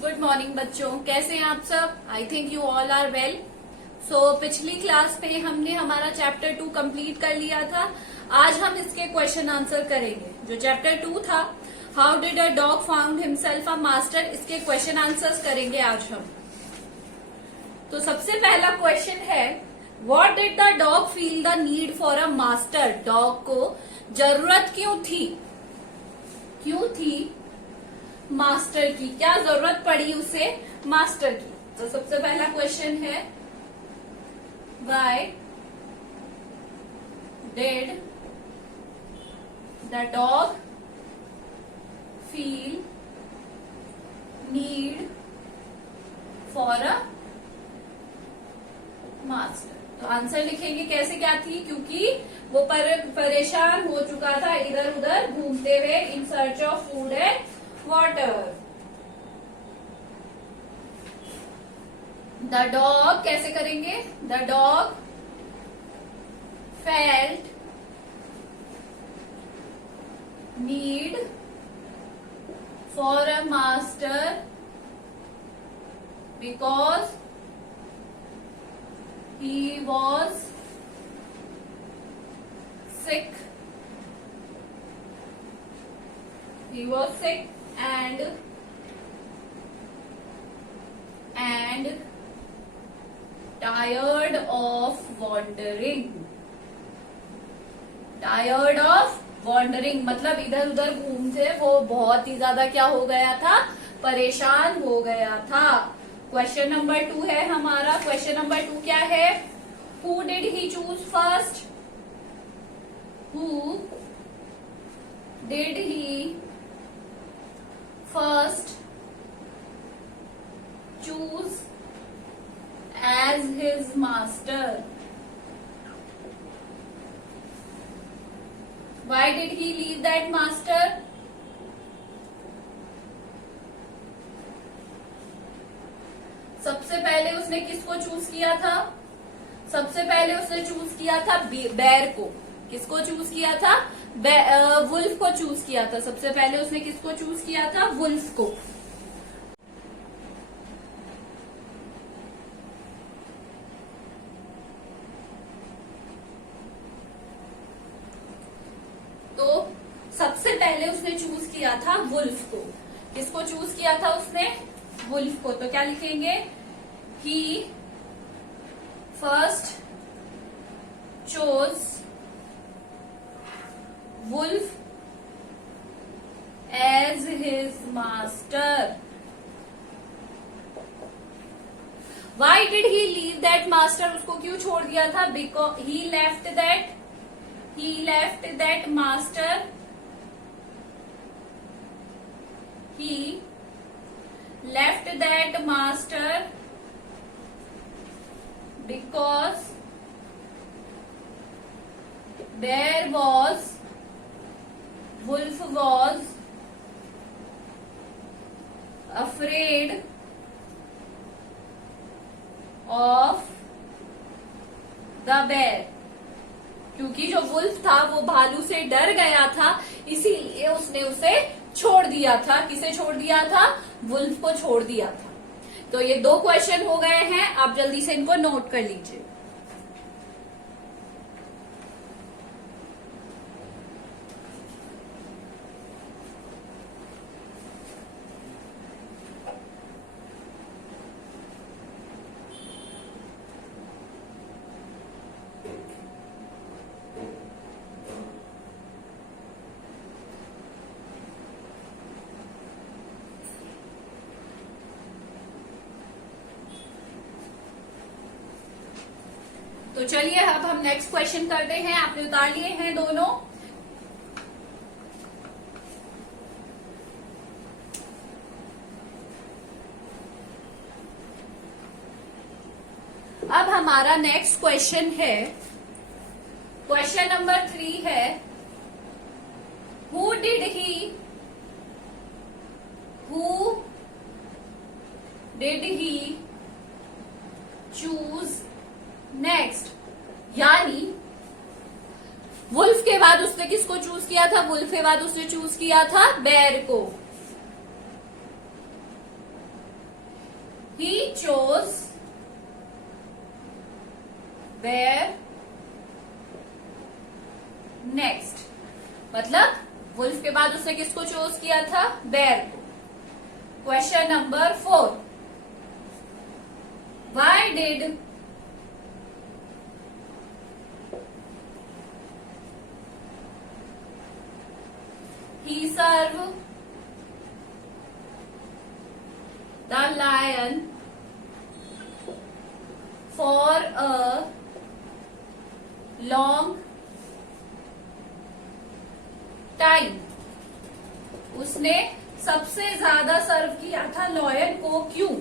Good morning बच्चों, कैसे हैं आप सब। I think you all are well. So पिछली क्लास पे हमने हमारा चैप्टर 2 कंप्लीट कर लिया था। आज हम इसके क्वेश्चन आंसर करेंगे। जो चैप्टर 2 था, how did a dog found himself a master, इसके क्वेश्चन आंसर्स करेंगे आज हम। तो सबसे पहला क्वेश्चन है, what did the dog feel the need for a master. Dog को जरूरत क्यों थी मास्टर की, क्या जरूरत पड़ी उसे मास्टर की। तो सबसे पहला क्वेश्चन है, why did the dog feel need for a master. तो आंसर लिखेंगे कैसे, क्या थी, क्योंकि वो परेशान हो चुका था इधर उधर घूमते हुए, in search of food and water. The dog कैसे करेंगे, the dog felt need for a master because he was sick and tired of wandering मतलब इधर उधर घूमते वो बहुत ही ज्यादा क्या हो गया था, परेशान हो गया था। क्वेश्चन नंबर 2 है हमारा। क्वेश्चन नंबर 2 क्या है, who did he choose first, who did he first choose as his master. Why did he leave that master. सबसे पहले उसने किसको चूज किया था, सबसे पहले उसने चूज किया था बेर को। किसको चूज किया था, वुल्फ को चूज किया था। सबसे पहले उसने किसको चूज किया था, वुल्फ को। तो सबसे पहले उसने चूज किया था वुल्फ को। किसको चूज किया था उसने, वुल्फ को। तो क्या लिखेंगे, he first chose wolf as his master. Why did he leave that master, उसको क्यों छोड़ दिया था, because he left that master, he left that master because wolf was afraid of the bear। क्योंकि जो वुल्फ था वो भालू से डर गया था, इसीलिए उसने उसे छोड़ दिया था। किसे छोड़ दिया था, वुल्फ को छोड़ दिया था। तो ये 2 क्वेश्चन हो गए हैं, आप जल्दी से इनको नोट कर लीजिए। तो चलिए अब हम नेक्स्ट क्वेश्चन करते हैं। आपने उतार लिए हैं दोनों। अब हमारा नेक्स्ट क्वेश्चन है, क्वेश्चन नंबर 3 है, who did he choose next. यानी वुल्फ के बाद उसने किसको चूज किया था, वुल्फ के बाद उसने चूज किया था बेर को। he chose bear next। मतलब वुल्फ के बाद उसने किसको चूज किया था? बेयर को। Question number 4, why did he serve the lion for a long time? उसने सबसे ज्यादा सर्व किया था लॉयन को, क्यों?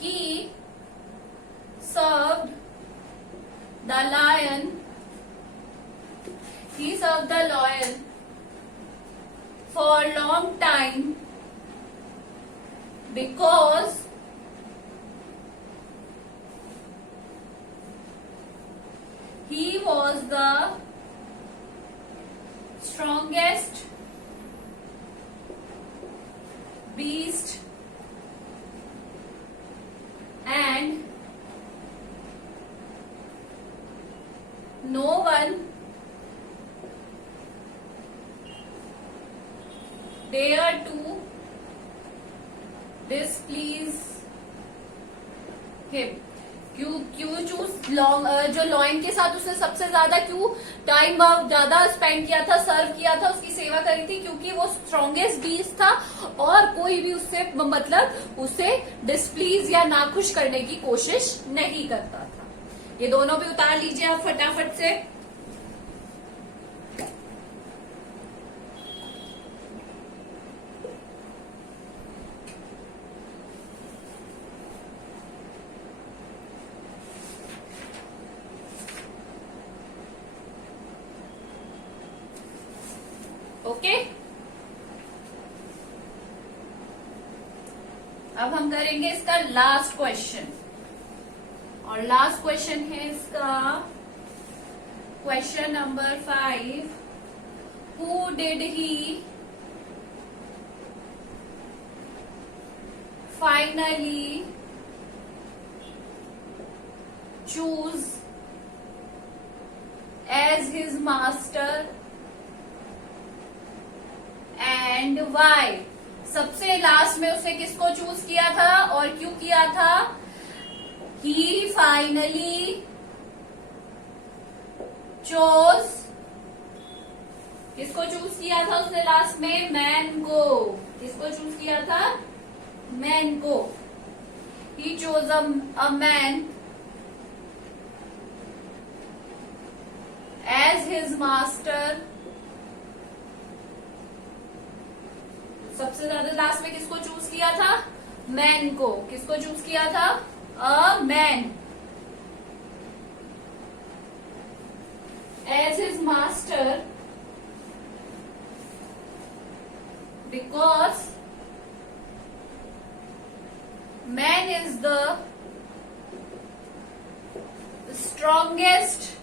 He served the lion. He served the lion for a long time because he was the strongest beast and no one dare to displease him। क्यों choose जो lion के साथ उसने सबसे ज्यादा क्यों टाइम ज्यादा स्पेंड किया था, सर्व किया था, उसकी सेवा करी थी? क्योंकि वो स्ट्रॉन्गेस्ट बीस्ट था और कोई भी उससे मतलब उसे डिस्प्लीज या नाखुश करने की कोशिश नहीं करता था। ये दोनों भी उतार लीजिए आप फटाफट से। ओके, अब हम करेंगे इसका लास्ट क्वेश्चन, और लास्ट क्वेश्चन है इसका question number 5, who did he finally choose as his master and why? सबसे लास्ट में उसने किसको चूज किया था और क्यों किया था? ही फाइनली चोज, किसको चूज किया था उसने लास्ट में? मैन को। किसको चूज किया था? मैन को। He chose a man as his master. सबसे ज्यादा लास्ट में किसको चूज किया था? मैन को। किसको चूज किया था? A man as his master because man is the strongest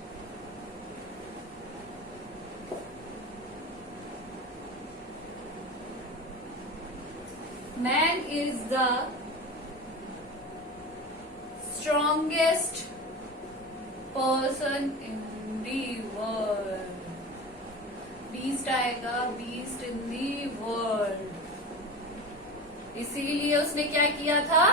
Man is the strongest person in the world। beast आएगा, beast in the world। इसीलिए उसने क्या किया था?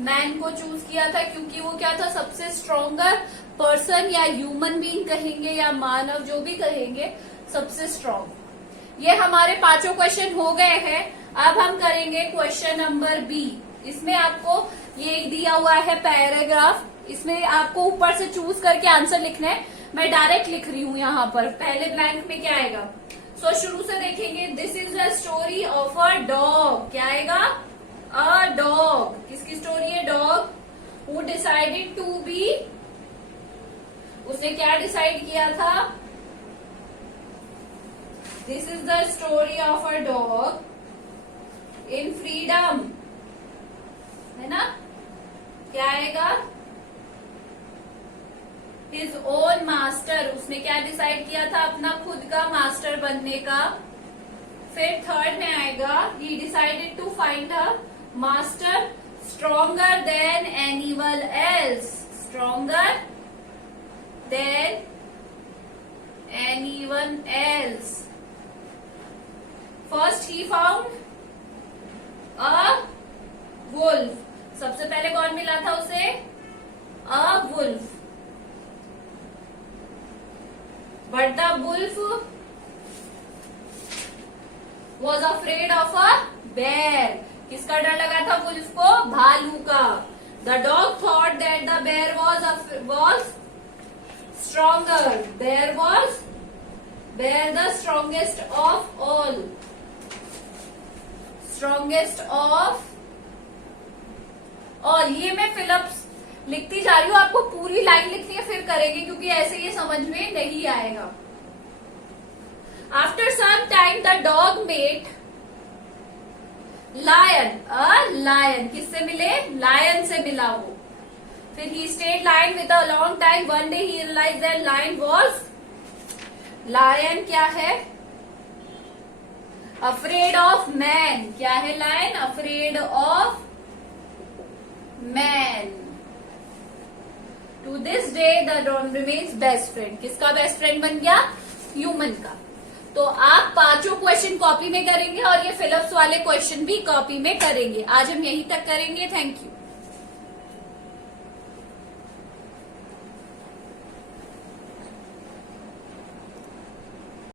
मैन को चूज किया था, क्योंकि वो क्या था? सबसे स्ट्रॉन्गर पर्सन, या ह्यूमन बीइंग कहेंगे या मानव, जो भी कहेंगे, सबसे स्ट्रॉन्ग। ये हमारे 5 क्वेश्चन हो गए हैं। अब हम करेंगे क्वेश्चन नंबर बी। इसमें आपको ये दिया हुआ है पैराग्राफ, इसमें आपको ऊपर से चूज करके आंसर लिखना है। मैं डायरेक्ट लिख रही हूँ यहाँ पर, पहले ब्लैंक में क्या आएगा? शुरू से देखेंगे। This is the story of a dog. क्या आएगा? A dog. किसकी स्टोरी है? Dog who decided to be, उसने क्या डिसाइड किया था? This is the story of a dog in freedom, है ना? क्या आएगा? हिज ओन मास्टर, उसने क्या डिसाइड किया था, अपना खुद का मास्टर बनने का। फिर थर्ड में आएगा, he decided to find a master stronger than anyone else, stronger than anyone else. First he found a wolf, सबसे पहले कौन मिला था उसे, a wolf. But the wolf was afraid of a bear, किसका डर लगा था वुल्फ को, भालू का। The dog thought that the bear was stronger, bear was, bear the strongest of all, strongest of all. ये मैं फिलअप्स लिखती जा रही हूँ, आपको पूरी लाइन लिखनी है फिर करेंगे, क्योंकि ऐसे ये समझ में नहीं आएगा। After some time the dog met lion, a lion, किससे मिले, लायन से मिला वो। फिर he stayed lion with a long time, one day he realise that lion was, lion क्या है, अफ्रेड ऑफ मैन, क्या है lion, afraid of man. To this day the dog remains best friend, किसका best friend बन गया, human का। तो आप पांचों क्वेश्चन कॉपी में करेंगे और ये फिलअप्स वाले क्वेश्चन भी कॉपी में करेंगे। आज हम यहीं तक करेंगे। Thank you.